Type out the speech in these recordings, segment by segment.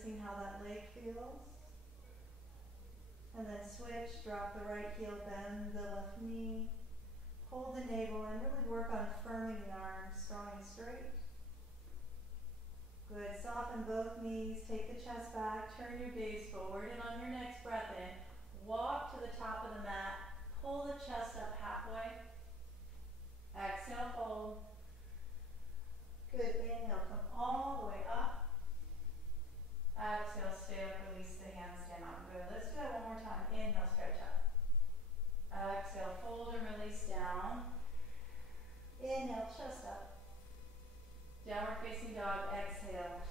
noticing how that leg feels. And then switch, drop the right heel, bend the left knee, hold the navel, and really work on firming the arms, strong and straight. Good, soften both knees, take the chest back, turn your gaze forward, and on your next breath in, walk to the top of the mat, pull the chest up halfway. Exhale, fold. Good, inhale, come all the way up. Exhale, stay up, release the hands down. Good, let's do that one more time. Inhale, stretch up. Exhale, fold and release down. Inhale, chest up. Downward facing dog, exhale.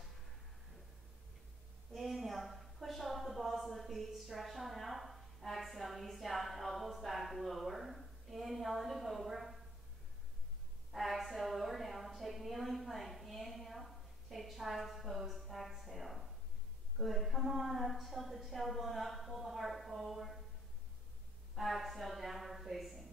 Inhale, push off the balls of the feet, stretch on out. Exhale, knees down, elbows back, lower. Inhale into cobra. Exhale, lower down. Take kneeling plank. Inhale. Take child's pose. Exhale. Good. Come on up. Tilt the tailbone up. Pull the heart forward. Exhale, downward facing.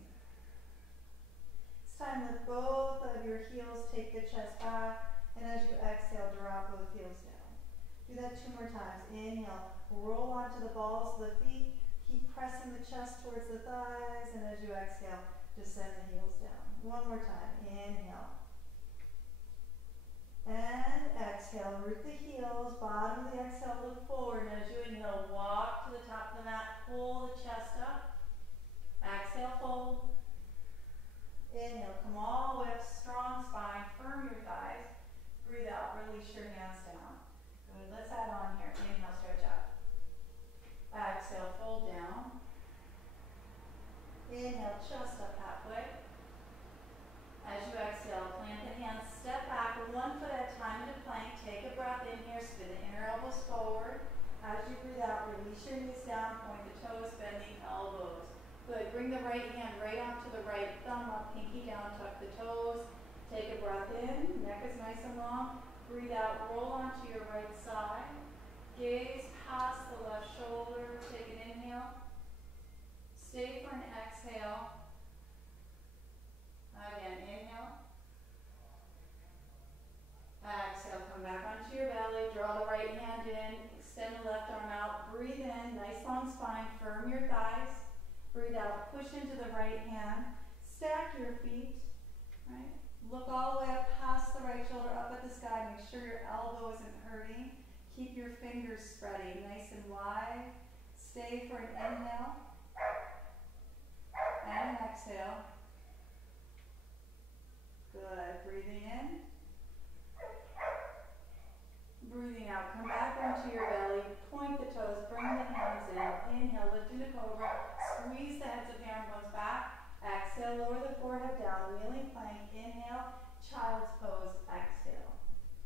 This time lift both of your heels. Take the chest back. And as you exhale, drop both heels down. Do that 2 more times. Inhale. Roll onto the balls of the feet. Keep pressing the chest towards the thighs. And as you exhale, descend the heels down. 1 more time. Inhale. And exhale. Root the heels. Bottom of the exhale, look forward. And as you inhale, walk to the top of the mat. Pull the chest up. Exhale, fold. Inhale. Come all the way up. Strong spine. Firm your thighs. Breathe out. Release your hands down. Good. Let's add on here. Inhale, stretch up. Exhale, fold down. Inhale, chest up halfway. As you exhale, plant the hands, step back 1 foot at a time into plank. Take a breath in here, spin the inner elbows forward. As you breathe out, release your knees down, point the toes, bend the elbows. Good, bring the right hand right onto the right thumb up, pinky down, tuck the toes. Take a breath in, neck is nice and long. Breathe out, roll onto your right side. Gaze past the left shoulder, take an inhale. Stay for an exhale. Again, inhale. Exhale, come back onto your belly, draw the right hand in, extend the left arm out, breathe in, nice long spine, firm your thighs. Breathe out, push into the right hand, stack your feet, right? Look all the way up past the right shoulder, up at the sky, make sure your elbow isn't hurting. Keep your fingers spreading, nice and wide. Stay for an inhale and an exhale. Good, breathing in. Breathing out, come back onto your belly, point the toes, bring the hands in. Inhale, lift into cobra, squeeze the heads of hand bones back. Exhale, lower the forehead down, kneeling plank. Inhale, child's pose, exhale.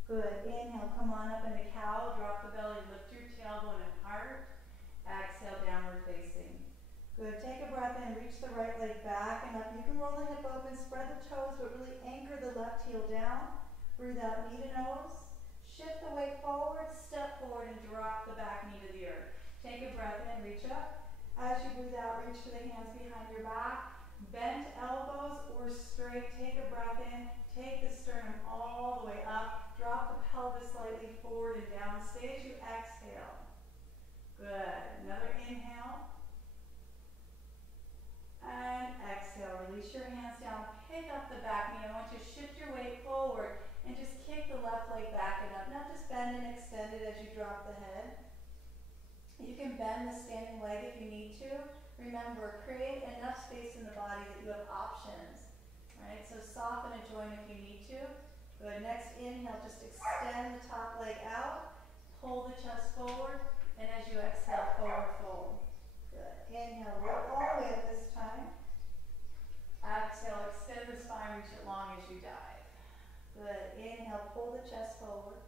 Good, inhale, come on up into cow, drop the belly, lift your tailbone and heart. Exhale, downward facing. Good, take a breath in, reach the right leg back and up. You can roll the hip open, spread the toes, but really anchor the left heel down. Breathe out, knee to nose. Shift the weight forward, step forward and drop the back knee to the earth. Take a breath in, reach up. As you breathe out, reach for the hands behind your back. Bent elbows or straight, take a breath in, take the sternum all the way up, drop the pelvis slightly forward and down, stay as you exhale. Good, another inhale. And exhale, release your hands down, pick up the back knee. I want you to shift your weight forward and just kick the left leg back and up. Not just bend and extend it as you drop the head. You can bend the standing leg if you need to. Remember, create enough space in the body that you have options. Right? So soften a joint if you need to. Good. Next inhale, just extend the top leg out. Pull the chest forward. And as you exhale, forward fold. Good. Inhale, roll all the way up this time. Exhale, extend the spine, reach it long as you dive. Good. Inhale, pull the chest forward.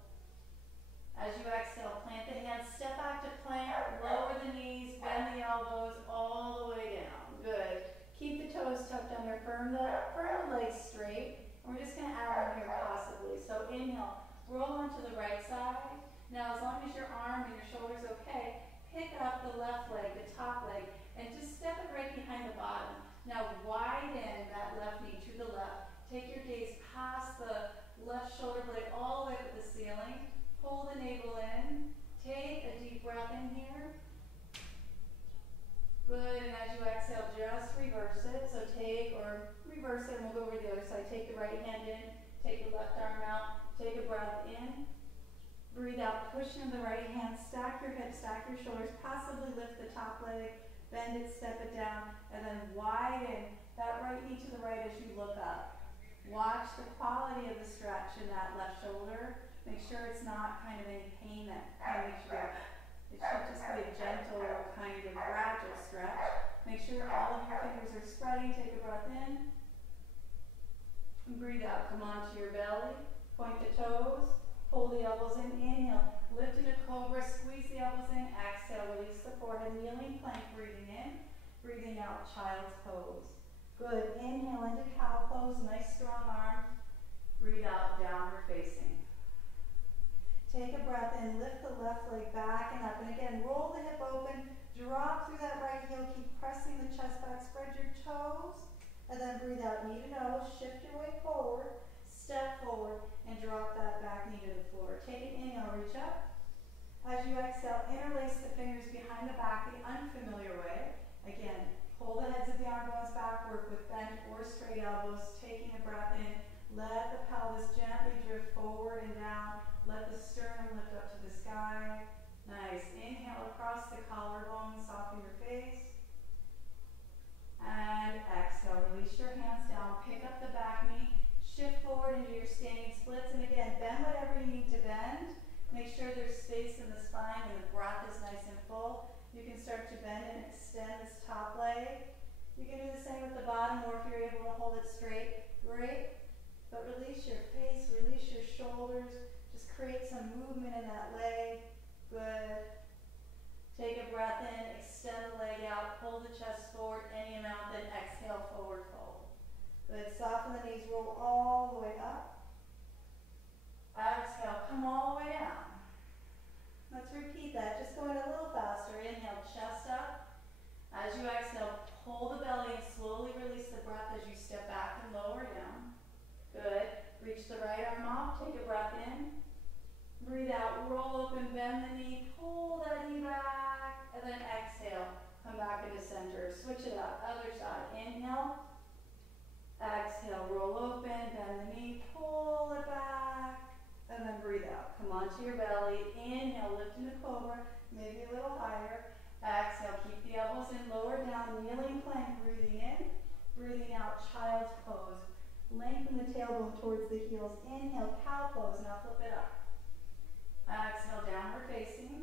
As you exhale, plant the hands, step back to plank, lower the knees, bend the elbows all the way down. Good. Keep the toes tucked under, firm the legs straight. And we're just going to add on here possibly. So inhale, roll onto the right side. Now as long as your arm and your shoulder's okay, pick up the left leg, the top leg, and just step it right behind the bottom. Now widen that left knee to the left. Take your gaze past the left shoulder blade all the way up to the ceiling. Pull the navel in. Take Breathe out, push into the right hand, stack your hips, stack your shoulders, passively lift the top leg, bend it, step it down, and then widen that right knee to the right as you look up. Watch the quality of the stretch in that left shoulder. Make sure it's not kind of any pain that kind of makes you go. It should just be a gentle, kind of gradual stretch. Make sure all of your fingers are spreading. Take a breath in. And breathe out. Come onto your belly. Point the toes. Pull the elbows in. Inhale. Lift into cobra. Squeeze the elbows in. Exhale. Release the forehead. Kneeling plank. Breathing in. Breathing out. Child's pose. Good. Inhale into cow pose. Nice strong arms. Breathe out. Downward facing. Take a breath in. Lift the left leg back and up. And again, roll the hip open. Drop through that right heel. Keep pressing the chest back. Spread your toes. And then breathe out. Knee to nose. Shift your weight forward. Step forward and drop that back knee to the floor. Take an inhale, reach up. As you exhale, interlace the fingers behind the back the unfamiliar way. Again, pull the heads of the arm bones back, work with bent or straight elbows, taking a breath in. Let the pelvis gently drift forward and down. Let the sternum lift up to the sky. Nice. Inhale across the collarbone, soften your face. And exhale, release your hands down, pick up the back knee. Shift forward into your standing splits, and again, bend whatever you need to bend. Make sure there's space in the spine and the breath is nice and full. You can start to bend and extend this top leg. You can do the same with the bottom, or if you're able to hold it straight, great. But release your face, release your shoulders. Just create some movement in that leg. Good. Take a breath in, extend the leg out, pull the chest forward any amount, then exhale, forward fold. Good. Soften the knees, roll all the way up. Exhale, come all the way down. Let's repeat that, just going a little faster. Inhale, chest up. As you exhale, pull the belly and slowly release the breath as you step back and lower down. Good. Reach the right arm up, take a breath in. Breathe out, roll open, bend the knee, pull that knee back, and then exhale. Come back into center. Switch it up, other side. Inhale. Exhale, roll open, bend the knee, pull it back, and then breathe out. Come onto your belly. Inhale, lift into cobra, maybe a little higher. Exhale, keep the elbows in, lower down, kneeling plank, breathing in, breathing out, child's pose. Lengthen the tailbone towards the heels. Inhale, cow pose, now flip it up. Exhale, downward facing.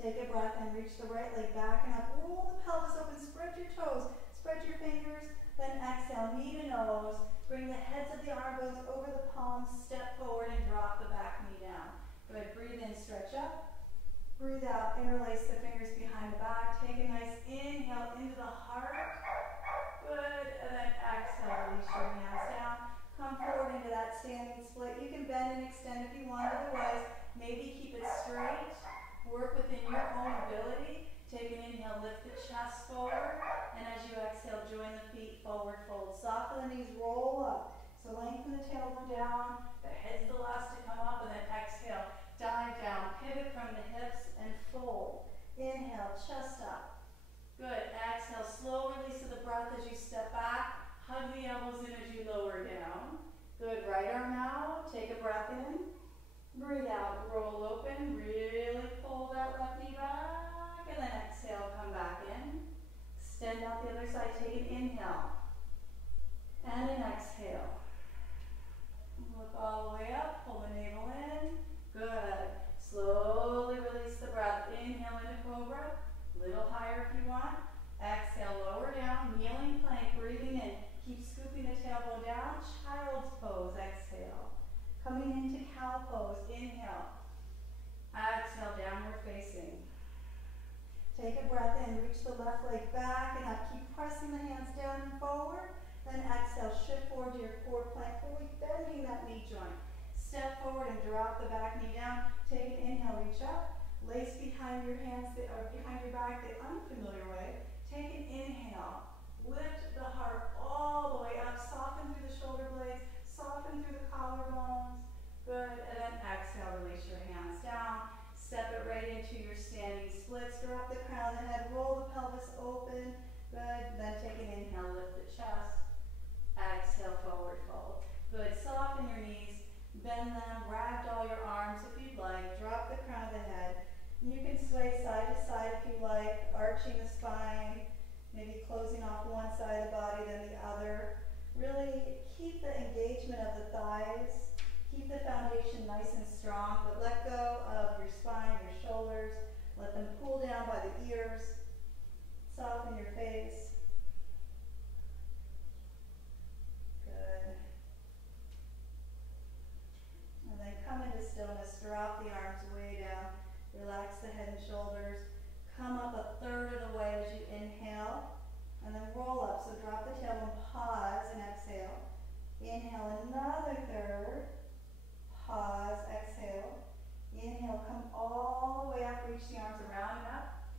Take a breath and reach the right leg back and up. Roll the pelvis open, spread your toes, spread your fingers. Then exhale, knee to nose. Bring the heads of the arm bones over the palms. Step forward and drop the back knee down. Good. Breathe in, stretch up. Breathe out, interlace the fingers behind the back. Take a nice inhale into the heart. Good. And then exhale, release your hands down. Come forward into that standing split. You can bend and extend if you want. Otherwise, maybe keep it straight. Work within your own ability. Take an inhale, lift the chest forward. And as you exhale, join the feet, forward fold. Soften the knees, roll up. So lengthen the tailbone down, the head's the last to come up, and then exhale, dive down, pivot from the hips, and fold. Inhale, chest up. Good. Exhale, slow release of the breath as you step back. Hug the elbows in as you lower down. Good. Right arm out. Take a breath in. Breathe out. Roll open. Really pull that left knee back. And then exhale, come back in. Extend out the other side, take an inhale. And an exhale. Look all the way up, pull the navel in. Good. Slowly release the breath. Inhale into cobra. Little higher if you want. Exhale, lower down, kneeling plank, breathing in. Keep scooping the tailbone down. Child's pose, exhale. Coming into cow pose, inhale. Exhale, downward facing. Take a breath in, reach the left leg back and up. Keep pressing the hands down and forward. Then exhale, shift forward to your core plank, fully bending that knee joint. Step forward and drop the back knee down. Take an inhale, reach up. Lace behind your hands, or behind your back the unfamiliar way. Take an inhale. Lift the heart all the way up. Soften through the shoulder blades. Soften through the collarbones. Good. And then exhale, release your hands down. Step it right into your standing splits. Drop the crown of the head. Roll the pelvis open. Good. Then take an inhale. Lift the chest. Exhale, forward fold. Good. Soften your knees. Bend them. Ragdoll your arms if you'd like. strong, but let go of your spine, your shoulders. Let them pull down by the ears. Soften your face. Good. And then come into stillness. Drop the arms way down. Relax the head and shoulders. Come up a third of the way as you inhale. And then roll up. So drop the tailbone, pause, and exhale. Inhale another third. Pause, exhale. Inhale, come all the way up. Reach the arms around and up.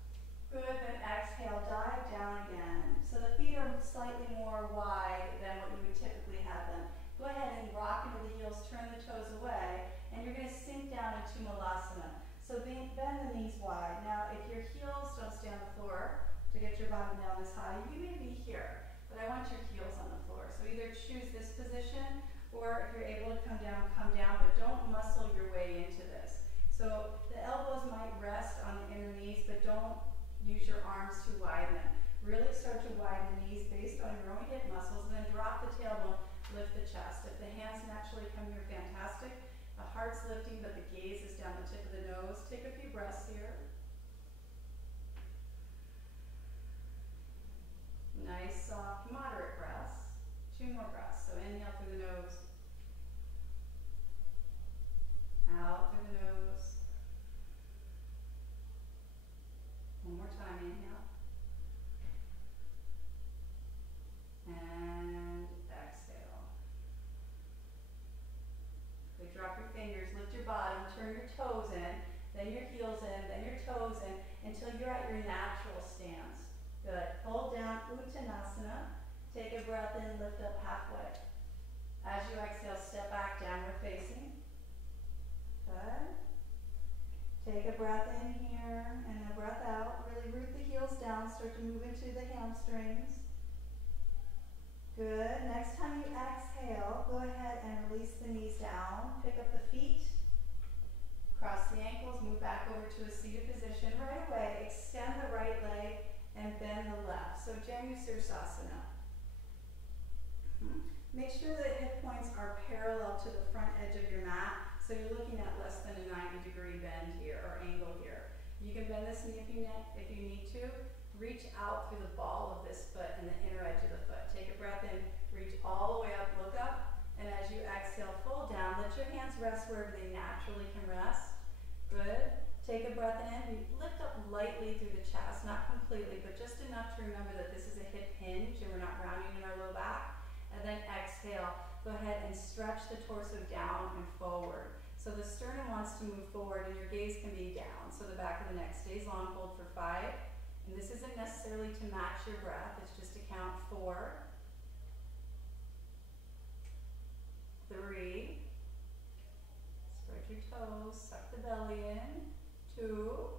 Good, then exhale, dive down again. So the feet are slightly more wide than what you would typically have them. Go ahead and rock into the heels, turn the toes away, and you're going to sink down into Malasana. So bend the knees wide. Now, if your heels don't stay on the floor to get your bottom down this high, you may be here, but I want your heels on the floor. So either choose this position, or if you're able to come down, but don't muscle your way into this. So the elbows might rest on the inner knees, but don't use your arms to widen them. Really start to widen the knees based on your own hip muscles, and then drop the tailbone, lift the chest. If the hands naturally come here, fantastic. The heart's lifting, but the gaze is down the tip of the nose. Take a few breaths here. Nice, soft, moderate breaths. 2 more breaths. So inhale through the nose. Out through the nose. 1 more time, inhale. And exhale. Good, drop your fingers, lift your bottom, turn your toes in, then your heels in, then your toes in, until you're at your natural stance. Good, hold down, Uttanasana. Take a breath in, lift up halfway. As you exhale, step back, downward facing. Good. Take a breath in here and a breath out. Really root the heels down. Start to move into the hamstrings. Good. Next time you exhale, go ahead and release the knees down. Pick up the feet. Cross the ankles. Move back over to a seated position. Right away, extend the right leg and bend the left. So Janusirasana. Make sure that hip points are parallel to the front edge of your mat. So you're looking at less than a 90-degree bend here, or angle here. You can bend this knee if you need to. Reach out through the ball of this foot and the inner edge of the foot. Take a breath in, reach all the way up, look up, and as you exhale, fold down. Let your hands rest wherever they naturally can rest. Good. Take a breath in, lift up lightly through the chest, not completely, but just enough to remember that this is a hip hinge and we're not rounding in our low back. And then exhale. Go ahead and stretch the torso down and forward. So the sternum wants to move forward and your gaze can be down. So the back of the neck stays long, hold for 5. And this isn't necessarily to match your breath, it's just to count 4, 3, spread your toes, suck the belly in, 2,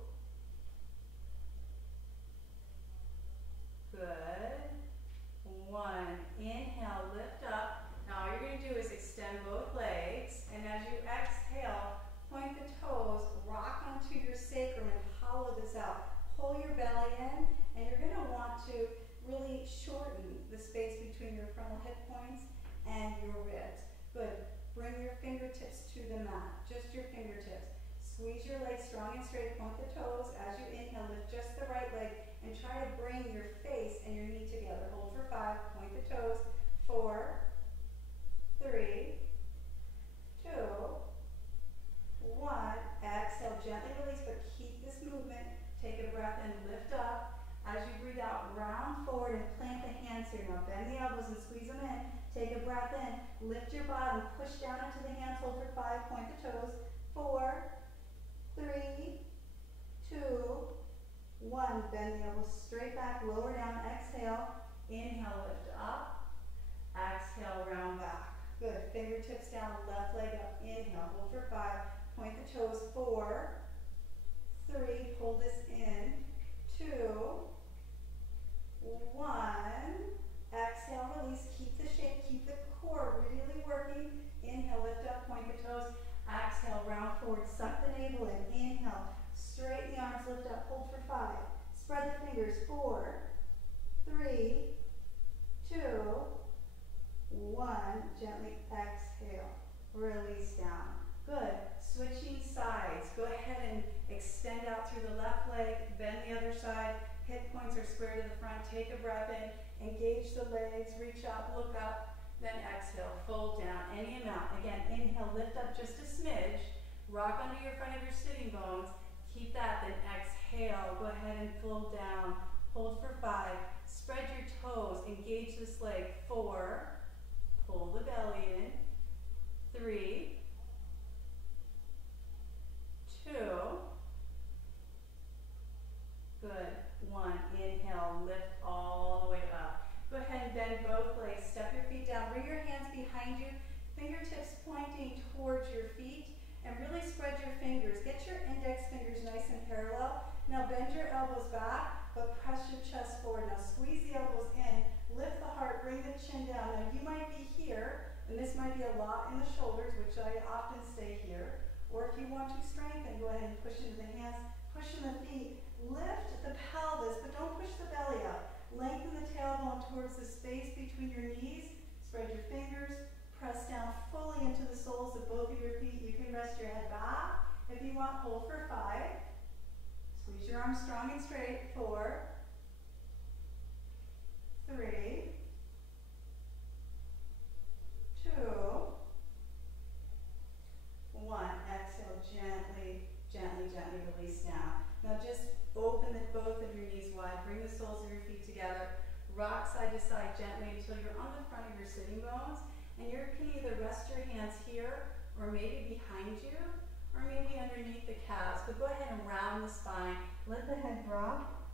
good, 1, inhale, lift up. Now all you're going to do is extend both legs, and as you exhale, point the toes, rock onto your sacrum and hollow this out. Pull your belly in, and you're going to want to really shorten the space between your frontal hip points and your ribs. Good. Bring your fingertips to the mat, just your fingertips. Squeeze your legs strong and straight, point the toes. As you inhale, lift just the right leg, and try to bring your face and your knee together. Hold for 5, point the toes, 4, 3, 2, 1. Exhale, gently release, but keep this movement. Take a breath in, lift up. As you breathe out, round forward and plant the hands here. Now bend the elbows and squeeze them in. Take a breath in, lift your bottom, push down into the hands, hold for 5, point the toes. 4, 3, 2, 1. Bend the elbows straight back, lower down, exhale. Inhale, lift up. Exhale, round back. Good. Fingertips down, left leg up. Inhale, hold for 5, point the toes. 4, 3, hold this in, 2, 1, exhale, release, keep the shape, keep the core really working. Inhale, lift up, point the toes. Exhale, round forward, suck the navel in. Inhale, straighten the arms, lift up, hold for 5. Spread the fingers, 4, 3, 2, 1. Gently exhale, release down. Good. Switching sides. Go ahead and extend out through the left leg, bend the other side, hip points are square to the front, take a breath in, engage the legs, reach up, look up, then exhale, fold down, any amount. Again, inhale, lift up just a smidge, rock under your front of your sitting bones, keep that, then exhale, go ahead and fold down, hold for 5, spread your toes, engage this leg, 4, pull the belly in, 3, 2, good, 1, inhale, lift all the way up. Go ahead and bend both legs, step your feet down, bring your hands behind you, fingertips pointing towards your feet, and really spread your fingers. Get your index fingers nice and parallel. Now bend your elbows back, but press your chest forward. Now squeeze the elbows in, lift the heart, bring the chin down. Now you might be here, and this might be a lot in the shoulders, which I often stay here. Or if you want to strengthen, go ahead and push into the hands, push in the feet, lift the pelvis, but don't push the belly up. Lengthen the tailbone towards the space between your knees, spread your fingers, press down fully into the soles of both of your feet. You can rest your head back. If you want, hold for 5. Squeeze your arms strong and straight. 4, 3, 2, 1. Exhale, gently, gently, gently release down. Now just open both of your knees wide. Bring the soles of your feet together. Rock side to side gently until you're on the front of your sitting bones. And you can either rest your hands here, or maybe behind you, or maybe underneath the calves. But go ahead and round the spine. Let the head drop.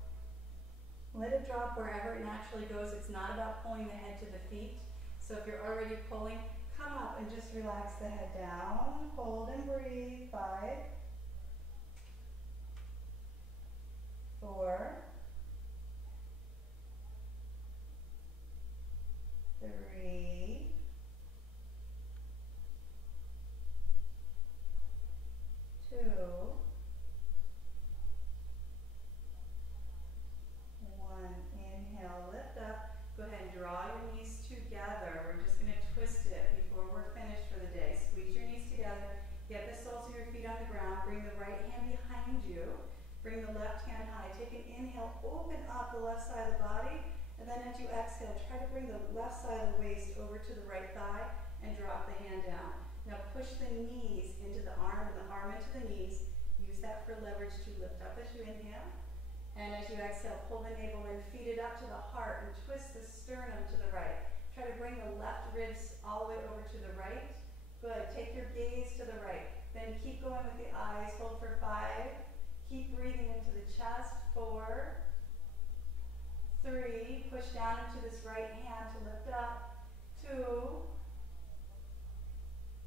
Let it drop wherever it naturally goes. It's not about pulling the head to the feet. So if you're already pulling, come up and just relax the head down. Hold and breathe. 5, 4, 3, 2, 1. Inhale, lift up. Go ahead and draw your knees together. We're just going to twist it before we're finished for the day. Squeeze your knees together. Get the soles of your feet on the ground. Bring the right hand behind you. Bring the left hand high. Take an inhale, open up the left side of the body. And then as you exhale, try to bring the left side of the waist over to the right thigh and drop the hand down. Now push the knees into the arm and the arm into the knees. Use that for leverage to lift up as you inhale. And as you exhale, pull the navel in, feed it up to the heart, and twist the sternum to the right. Try to bring the left ribs all the way over to the right. Good. Take your gaze to the right. Then keep going with the eyes. Hold for 5. Keep breathing into the chest. 4, 3. Push down into this right hand to lift up. 2,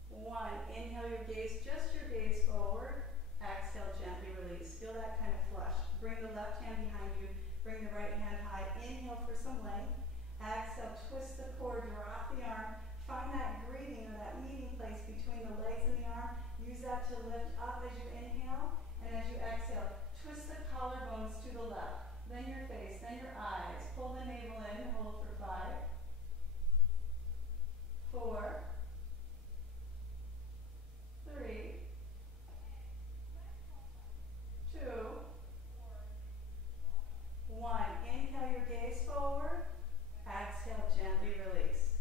1. Inhale your gaze, just your gaze forward. Exhale, gently release. Feel that kind of flush. Bring the left hand behind you. Bring the right hand high. Inhale for some length. Exhale, twist the core, drop the arm. Find that breathing or that meeting place between the legs and the arm. Use that to lift up as you inhale. And as you exhale, twist the collarbones to the left. Then your face, then your eyes. Pull the navel in. Hold for 5, 4, 3, 2, 1. Inhale your gaze forward. Exhale, gently release.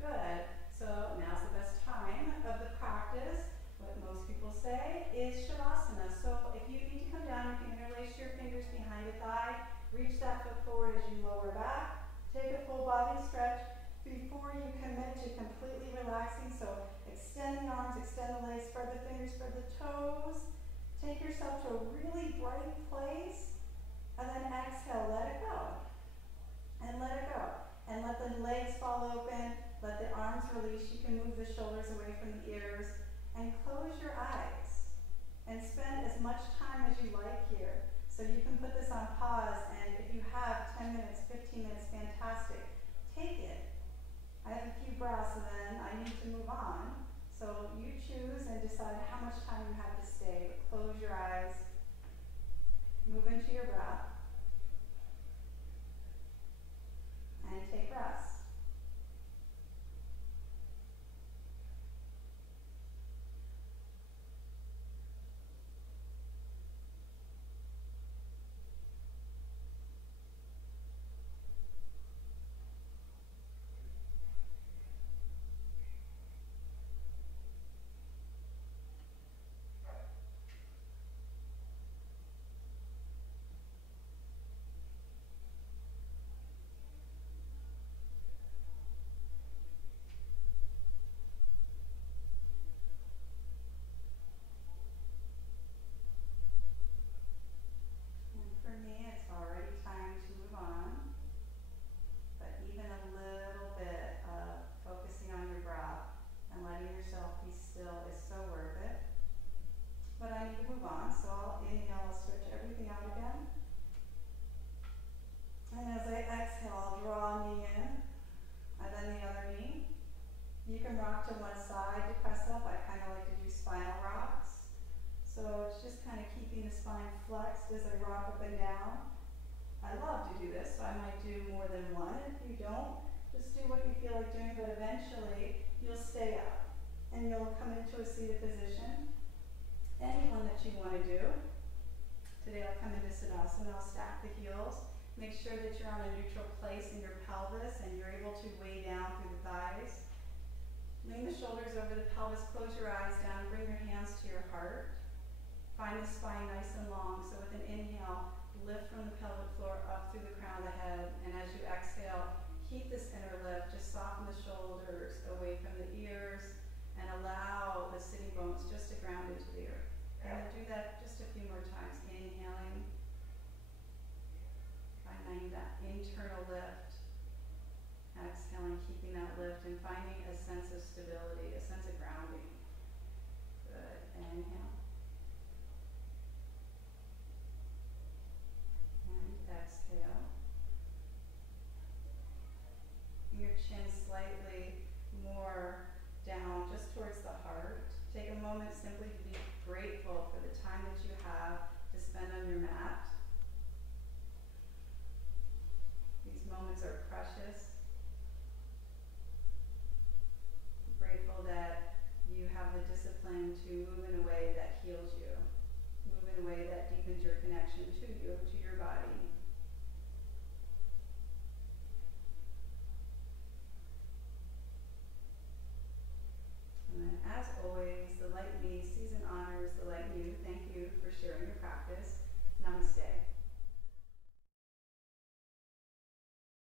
Good. So now's the best time of the practice. What most people say is Savasana. So if you need to come down, you can interlace your fingers behind the thigh. Reach that foot forward as you lower back. Take a full body stretch before you commit to completely relaxing. So extend the arms, extend the legs, spread the fingers, spread the toes. Take yourself to a really bright place. And then exhale, let it go. And let it go. And let the legs fall open. Let the arms release. You can move the shoulders away from the ears. And close your eyes. And spend as much time as you like here. So you can put this on pause. And if you have 10 minutes, 15 minutes, fantastic. Take it. I have a few breaths and then I need to move on. So you choose and decide how much time you have to stay. But close your eyes. Move into your breath. And take rest. chest as I rock up and down. I love to do this, so I might do more than one. If you don't, just do what you feel like doing, but eventually you'll stay up and you'll come into a seated position. Any one that you want to do. Today I'll come into Savasana, I'll stack the heels. Make sure that you're on a neutral place in your pelvis and you're able to weigh down through the thighs. Lean the shoulders over the pelvis, close your eyes down, bring your hands to your heart.